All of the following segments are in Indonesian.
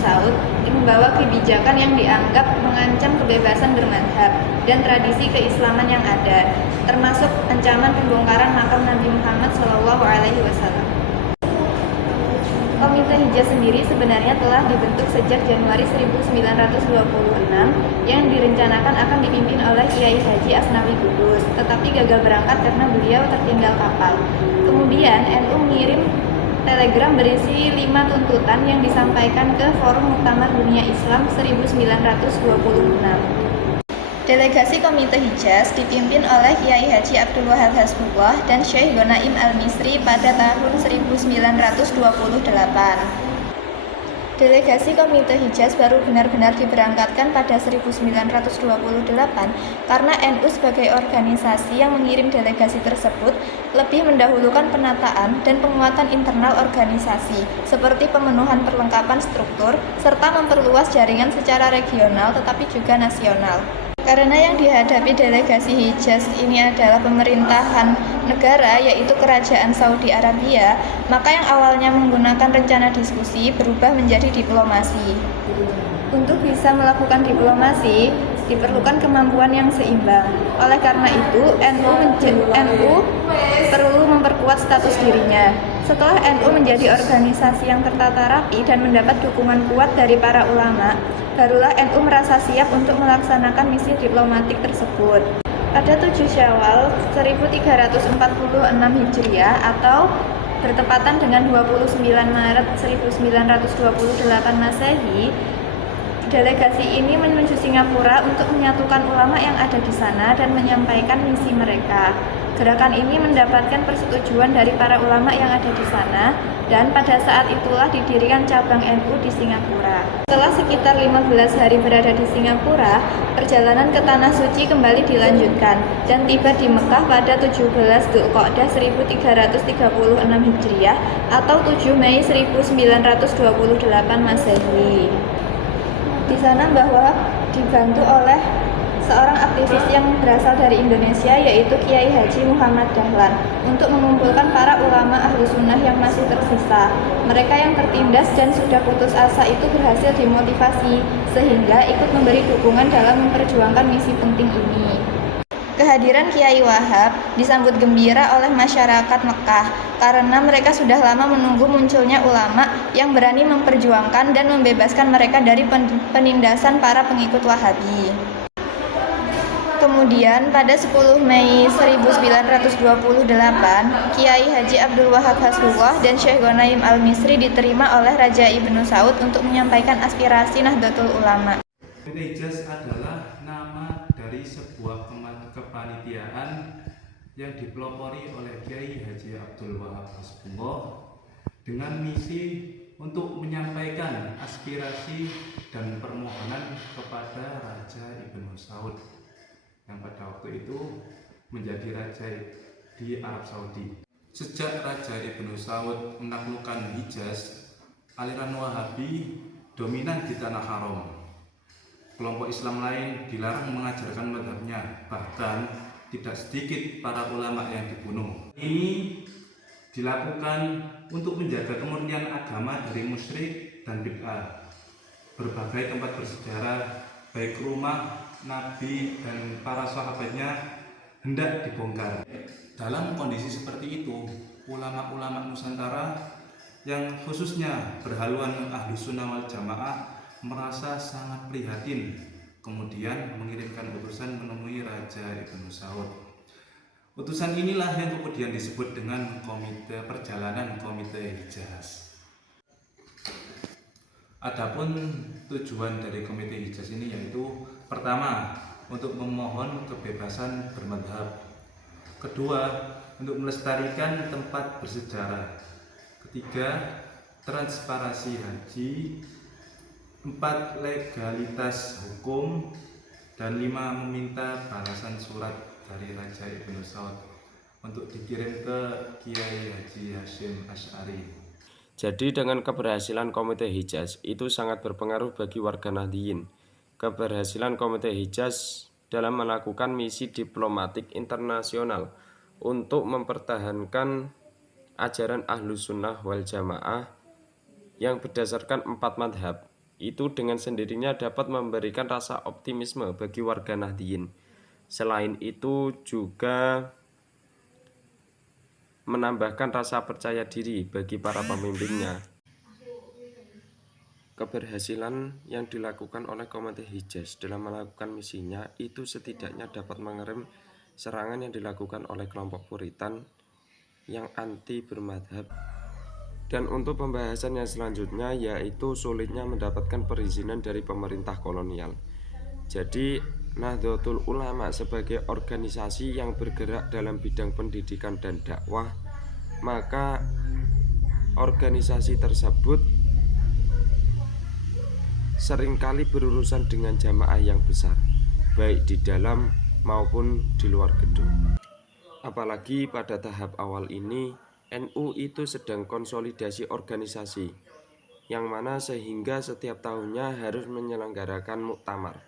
Saud membawa kebijakan yang dianggap mengancam kebebasan bermadhab dan tradisi keislaman yang ada, termasuk ancaman pembongkaran makam Nabi Muhammad SAW. Komite Hijaz sendiri sebenarnya telah dibentuk sejak Januari 1926 yang direncanakan akan dipimpin oleh Kiai Haji Asnawi Kudus, tetapi gagal berangkat karena beliau tertinggal kapal. Kemudian NU mengirim telegram berisi 5 tuntutan yang disampaikan ke Forum Muktamar Dunia Islam 1926. Delegasi Komite Hijaz dipimpin oleh Kiai Haji Abdul Wahab Hasbullah dan Syekh Gonaim Al-Misri pada tahun 1928. Delegasi Komite Hijaz baru benar-benar diberangkatkan pada 1928 karena NU sebagai organisasi yang mengirim delegasi tersebut lebih mendahulukan penataan dan penguatan internal organisasi seperti pemenuhan perlengkapan struktur serta memperluas jaringan secara regional tetapi juga nasional. Karena yang dihadapi delegasi Hijaz ini adalah pemerintahan negara yaitu Kerajaan Saudi Arabia, maka yang awalnya menggunakan rencana diskusi berubah menjadi diplomasi. Untuk bisa melakukan diplomasi, diperlukan kemampuan yang seimbang. Oleh karena itu, NU perlu memperkuat status dirinya. Setelah NU menjadi organisasi yang tertata rapi dan mendapat dukungan kuat dari para ulama, barulah NU merasa siap untuk melaksanakan misi diplomatik tersebut. Pada 7 Syawal 1346 Hijriah atau bertepatan dengan 29 Maret 1928 Masehi, delegasi ini menuju Singapura untuk menyatukan ulama yang ada di sana dan menyampaikan misi mereka. Gerakan ini mendapatkan persetujuan dari para ulama yang ada di sana dan pada saat itulah didirikan cabang NU di Singapura. Setelah sekitar 15 hari berada di Singapura, perjalanan ke Tanah Suci kembali dilanjutkan dan tiba di Mekah pada 17 Dzulqa'dah 1336 Hijriah atau 7 Mei 1928 Masehi. Di sana Mbah Wahab dibantu oleh seorang aktivis yang berasal dari Indonesia yaitu Kiai Haji Muhammad Dahlan untuk mengumpulkan para ulama ahlu sunnah yang masih tersisa. Mereka yang tertindas dan sudah putus asa itu berhasil dimotivasi sehingga ikut memberi dukungan dalam memperjuangkan misi penting ini. Kehadiran Kiai Wahab disambut gembira oleh masyarakat Mekah karena mereka sudah lama menunggu munculnya ulama yang berani memperjuangkan dan membebaskan mereka dari penindasan para pengikut Wahabi. Kemudian pada 10 Mei 1928, Kiai Haji Abdul Wahab Hasbullah dan Syekh Gonaim Al-Misri diterima oleh Raja Ibnu Saud untuk menyampaikan aspirasi Nahdlatul Ulama. Komite Hijaz adalah nama dari sebuah kepanitiaan yang dipelopori oleh Kiai Haji Abdul Wahab Hasbullah dengan misi untuk menyampaikan aspirasi dan permohonan kepada Raja Ibnu Saud yang pada waktu itu menjadi raja di Arab Saudi. Sejak Raja Ibnu Saud menaklukkan Hijaz, aliran Wahabi dominan di Tanah Haram. Kelompok Islam lain dilarang mengajarkan mazhabnya, bahkan tidak sedikit para ulama yang dibunuh. Ini dilakukan untuk menjaga kemurnian agama dari musyrik dan bid'ah. Berbagai tempat bersejarah, baik rumah Nabi dan para sahabatnya hendak dibongkar. Dalam kondisi seperti itu, ulama-ulama Nusantara yang khususnya berhaluan Ahlu Sunnah wal Jamaah merasa sangat prihatin, kemudian mengirimkan utusan menemui Raja Ibnu Saud. Utusan inilah yang kemudian disebut dengan Perjalanan Komite Hijaz. Adapun tujuan dari Komite Hijaz ini yaitu pertama, untuk memohon kebebasan bermadhab. Kedua, untuk melestarikan tempat bersejarah. Ketiga, transparansi haji. 4, legalitas hukum. Dan 5, meminta balasan surat dari Raja Ibnu Saud untuk dikirim ke Kiai Haji Hasyim Asy'ari. Jadi dengan keberhasilan Komite Hijaz itu sangat berpengaruh bagi warga Nahdliyin. Keberhasilan Komite Hijaz dalam melakukan misi diplomatik internasional untuk mempertahankan ajaran Ahlus Sunnah wal Jamaah yang berdasarkan 4 madhab, itu dengan sendirinya dapat memberikan rasa optimisme bagi warga Nahdliyin. Selain itu juga menambahkan rasa percaya diri bagi para pemimpinnya. Keberhasilan yang dilakukan oleh Komite Hijaz dalam melakukan misinya itu setidaknya dapat mengerem serangan yang dilakukan oleh kelompok Puritan yang anti bermadhab. Dan untuk pembahasan yang selanjutnya yaitu sulitnya mendapatkan perizinan dari pemerintah kolonial. Jadi Nahdlatul Ulama sebagai organisasi yang bergerak dalam bidang pendidikan dan dakwah, maka organisasi tersebut seringkali berurusan dengan jamaah yang besar, baik di dalam maupun di luar gedung. Apalagi pada tahap awal ini, NU itu sedang konsolidasi organisasi, yang mana sehingga setiap tahunnya harus menyelenggarakan muktamar,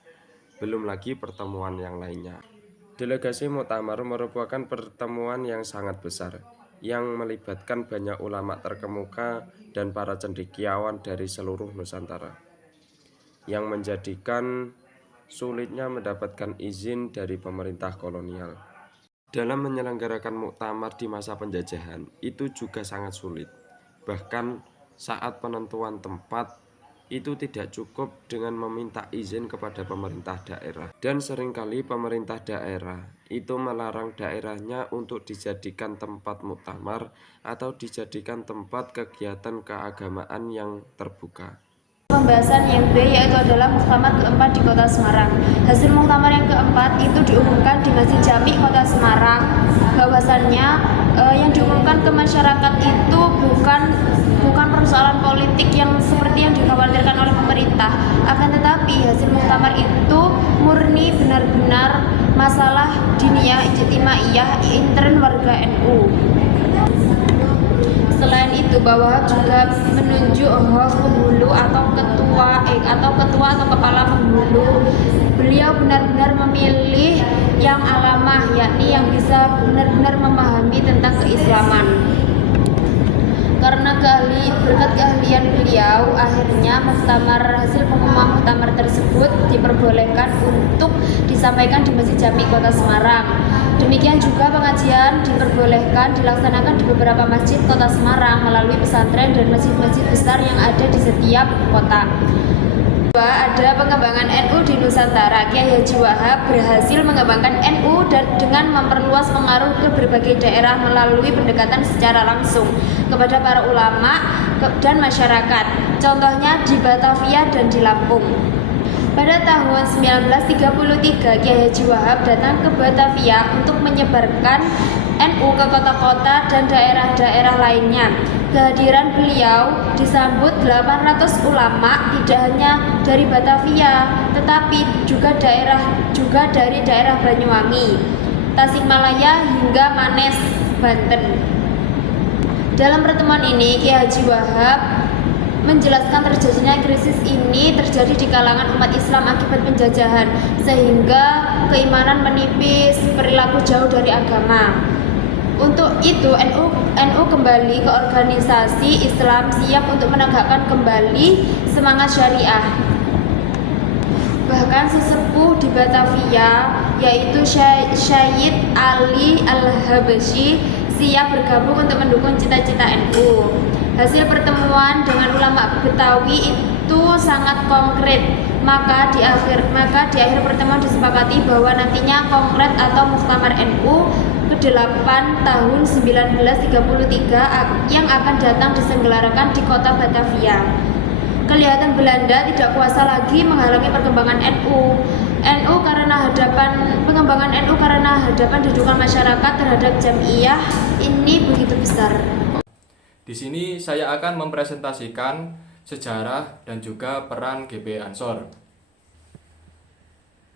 belum lagi pertemuan yang lainnya. Delegasi muktamar merupakan pertemuan yang sangat besar, yang melibatkan banyak ulama terkemuka dan para cendekiawan dari seluruh Nusantara, yang menjadikan sulitnya mendapatkan izin dari pemerintah kolonial. Dalam menyelenggarakan muktamar di masa penjajahan itu juga sangat sulit. Bahkan saat penentuan tempat itu tidak cukup dengan meminta izin kepada pemerintah daerah. Dan seringkali pemerintah daerah itu melarang daerahnya untuk dijadikan tempat muktamar atau dijadikan tempat kegiatan keagamaan yang terbuka. Pembahasan yang B yaitu adalah muktamar keempat di Kota Semarang. Hasil muktamar yang keempat itu diumumkan di Masjid Jami Kota Semarang. Bahwasannya yang diumumkan ke masyarakat itu bukan persoalan politik yang seperti yang dikhawatirkan oleh pemerintah, akan tetapi hasil muktamar itu murni benar-benar masalah diniyah ijtimaiyah intern warga NU. Selain itu, bahwa juga menunjuk penghulu atau ketua atau kepala penghulu. Beliau benar-benar memilih yang alamah, yakni yang bisa benar-benar memahami tentang keislaman. Karena berkat keahlian beliau, akhirnya hasil pengumuman muktamar tersebut diperbolehkan untuk disampaikan di Masjid Jami Kota Semarang. Demikian juga pengajian diperbolehkan dilaksanakan di beberapa masjid Kota Semarang melalui pesantren dan masjid-masjid besar yang ada di setiap kota. Ada pengembangan NU di Nusantara. Kiai Haji Wahab berhasil mengembangkan NU dan dengan memperluas pengaruh ke berbagai daerah melalui pendekatan secara langsung kepada para ulama dan masyarakat. Contohnya di Batavia dan di Lampung. Pada tahun 1933, Kiai Haji Wahab datang ke Batavia untuk menyebarkan NU ke kota-kota dan daerah-daerah lainnya. Kehadiran beliau disambut 800 ulama tidak hanya dari Batavia, tetapi juga dari daerah Banyuwangi, Tasikmalaya hingga Manes, Banten. Dalam pertemuan ini, Kiai Haji Wahab menjelaskan terjadinya krisis ini terjadi di kalangan umat Islam akibat penjajahan, sehingga keimanan menipis, perilaku jauh dari agama. Untuk itu NU kembali ke organisasi Islam siap untuk menegakkan kembali semangat syariah. Bahkan sesepuh di Batavia yaitu Syed Ali Al-Habsyi siap bergabung untuk mendukung cita-cita NU. Hasil pertemuan dengan ulama Betawi itu sangat konkret. Maka di akhir pertemuan disepakati bahwa nantinya kongres atau muktamar NU ke-8 tahun 1933 yang akan datang diselenggarakan di kota Batavia. Kelihatan Belanda tidak kuasa lagi menghalangi perkembangan pengembangan NU karena hadapan dudukan masyarakat terhadap jamiah ini begitu besar. Di sini saya akan mempresentasikan sejarah dan juga peran GP Ansor.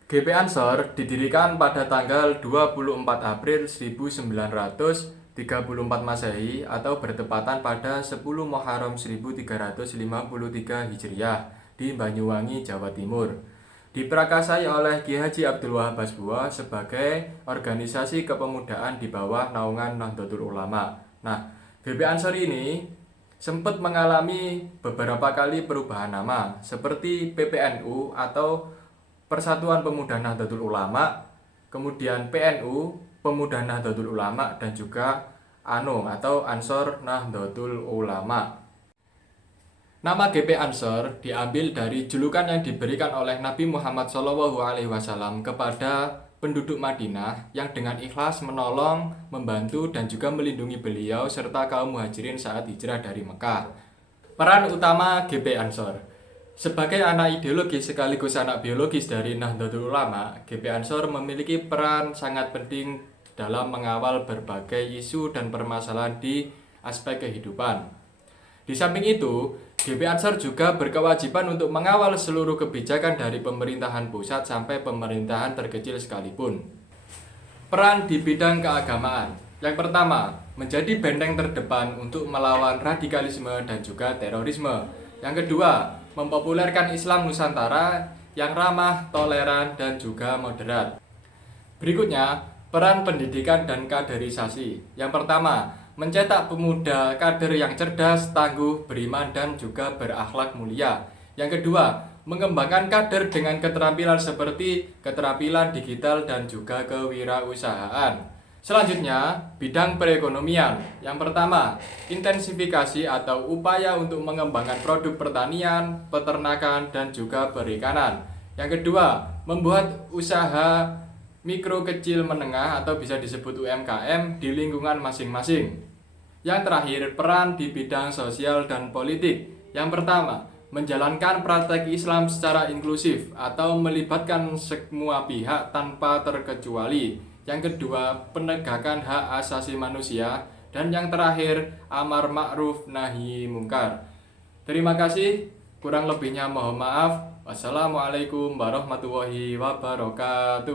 GP Ansor didirikan pada tanggal 24 April 1934 Masehi atau bertepatan pada 10 Muharram 1353 Hijriah di Banyuwangi, Jawa Timur. Diprakarsai oleh Kiai Haji Abdul Wahab Hasbuah sebagai organisasi kepemudaan di bawah naungan Nahdlatul Ulama. Nah, GP Ansor ini sempat mengalami beberapa kali perubahan nama seperti PPNU atau Persatuan Pemuda Nahdlatul Ulama, kemudian PNU, Pemuda Nahdlatul Ulama, dan juga ANO atau Ansor Nahdlatul Ulama. Nama GP Ansor diambil dari julukan yang diberikan oleh Nabi Muhammad SAW kepada penduduk Madinah yang dengan ikhlas menolong, membantu, dan juga melindungi beliau serta kaum muhajirin saat hijrah dari Mekah. Peran utama GP Ansor. Sebagai anak ideologis sekaligus anak biologis dari Nahdlatul Ulama, GP Ansor memiliki peran sangat penting dalam mengawal berbagai isu dan permasalahan di aspek kehidupan. Di samping itu, GP Ansor juga berkewajiban untuk mengawal seluruh kebijakan dari pemerintahan pusat sampai pemerintahan terkecil sekalipun. Peran di bidang keagamaan. Yang pertama, menjadi benteng terdepan untuk melawan radikalisme dan juga terorisme. Yang kedua, mempopulerkan Islam Nusantara yang ramah, toleran, dan juga moderat. Berikutnya, peran pendidikan dan kaderisasi. Yang pertama, mencetak pemuda kader yang cerdas, tangguh, beriman, dan juga berakhlak mulia. Yang kedua, mengembangkan kader dengan keterampilan seperti keterampilan digital dan juga kewirausahaan. Selanjutnya, bidang perekonomian. Yang pertama, intensifikasi atau upaya untuk mengembangkan produk pertanian, peternakan, dan juga perikanan. Yang kedua, membuat usaha mikro, kecil, menengah atau bisa disebut UMKM di lingkungan masing-masing. Yang terakhir, peran di bidang sosial dan politik. Yang pertama, menjalankan praktek Islam secara inklusif atau melibatkan semua pihak tanpa terkecuali. Yang kedua, penegakan hak asasi manusia. Dan yang terakhir, amar ma'ruf nahi mungkar. Terima kasih, kurang lebihnya mohon maaf. Wassalamualaikum warahmatullahi wabarakatuh.